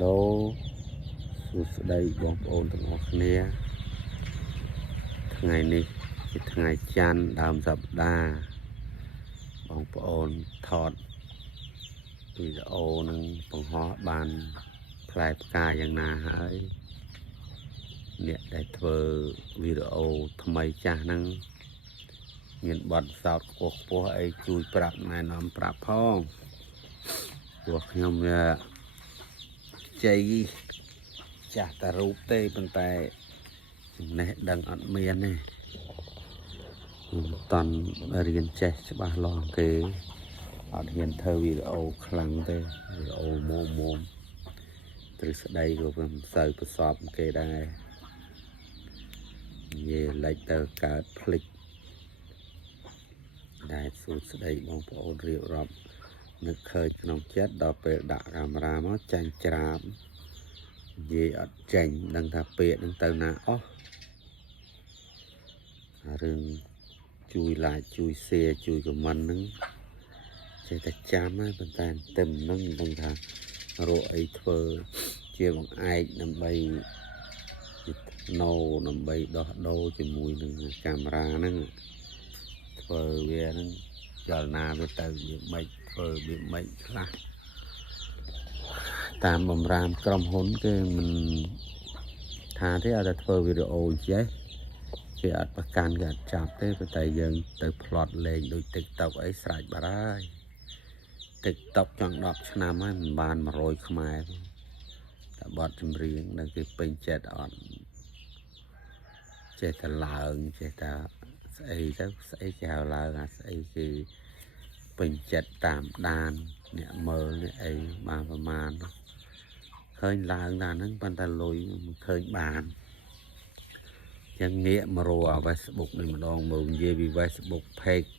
Hello សួស្តីបងប្អូនទាំងអស់គ្នាថ្ងៃនេះជាថ្ងៃច័ន្ទដើមសប្តាហ៍បងប្អូនថតវីដេអូនឹងបង្ហោះបានផ្លែផ្កាយ៉ាងណាហើយអ្នកដែលធ្វើវីដេអូថ្មីចាស់ហ្នឹងមានបទពិសោធន៍ខ្ពស់អីជួយប្រាប់ណែនាំប្រាប់ផងព្រោះខ្ញុំវាជ័យចាស់តារូបទេប៉ុន្តែចំណេះដឹងអត់មានទេមិនតាន់រៀនចេះច្បាស់លាស់គេអត់ហ៊ានធ្វើវីដេអូខ្លាំងទេវីដេអូមុំទ្រឹស្ដីក៏មិនសូវប្រសពគេដែរនិយាយលេចទៅកើតភ្លេចដែលសួស្ដីបងប្អូនរៀបរាប់នឹកឃើញក្នុងចិត្តដល់ពេលដាក់កាមេរ៉ាមកចាញ់ច្រាបនិយាយអត់ចេញដឹងថាពាក្យនឹងទៅណាអស់រឿងជួយ like ជួយ share ជួយ comment ហ្នឹងចេះតែចាំហើយប៉ុន្តែតែមិនដឹងថារកអីធ្វើជាបង្អែកដើម្បីដើម្បីដោះដូរជាមួយនឹងកាមេរ៉ាហ្នឹងធ្វើវាហ្នឹងចលនាវាទៅវាមិនធ្វើវាមិនខ្លះតាមបំរាមក្រុមហ៊ុនគេមិនថាទេឲ្យតែធ្វើវីដេអូចេះគេអត់ប្រកាន់គេអត់ចាប់ទេប៉ុន្តែយើងទៅផ្្លត់លេងដូច TikTok អីស្រេចបាត់ហើយ TikTok ចង់10ឆ្នាំហើយមិនបាន100ខ្មែរតែបទចម្រៀងនឹងគេពេញចិត្តអត់ចេះតែឡើងចេះតែស្អីទៅស្អីគេហៅឡើងអាស្អីគេពេញចិត្តតាមដានអ្នកមើលអ្នកអីបានប្រមាណឃើញឡើងដល់ហ្នឹងប៉ុន្តែលុយមិនឃើញបានយ៉ាងងាកមករកអា Facebook នេះម្ដងមើលនិយាយពី Facebook page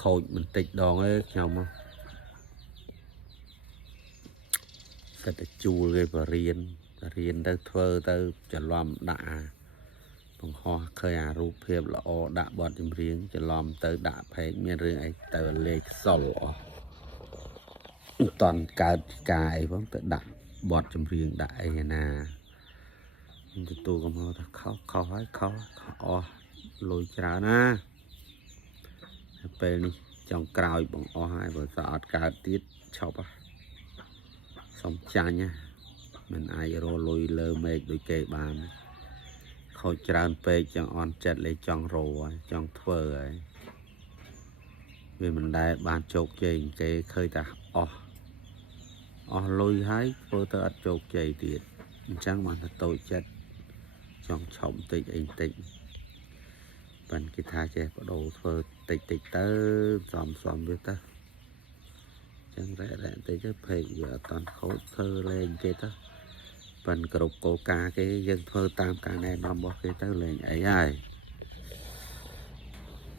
ខូចបន្តិចដងឯងខ្ញុំសិតតែជួលគេបរៀនទៅធ្វើទៅច្រឡំដាក់បង្ហោះឃើញអារូបភាពល្អដាក់បទចម្រៀងច្រឡំទៅដាក់ page មានរឿងអីទៅលេខសុលអស់មិនតន់កើតការអីផងទៅដាក់បទចម្រៀងដាក់អីណាទទួលកំហុសថាខុសហើយខុសអស់លុយច្រើនណាពេលនេះចង់ក្រោយបងអស់ហើយបើស្អត់កើតទៀតឈប់សុំចាញ់មិនអាចរលុយលើមេឃដូចគេបានខូចច្រើនពេកចង់អន់ចិត្តលេចង់រហើយចង់ធ្វើហើយវាមិនដែលបានជោគជ័យគេឃើញតែអស់លុយហើយធ្វើទៅអត់ជោគជ័យទៀតអញ្ចឹងបានទៅតូចចិត្តចង់ឈប់បន្តិចអីបន្តិចប៉ិនគេថាចេះបដូរធ្វើតិចទៅសំវាទៅចឹងរ៉ែបន្តិចទៅពេកវាអត់តាន់ខូចធ្វើលេងគេទៅប៉ិនគ្រប់គោលការណ៍គេយើងធ្វើតាមការណែនាំរបស់គេទៅលេងអីហើយ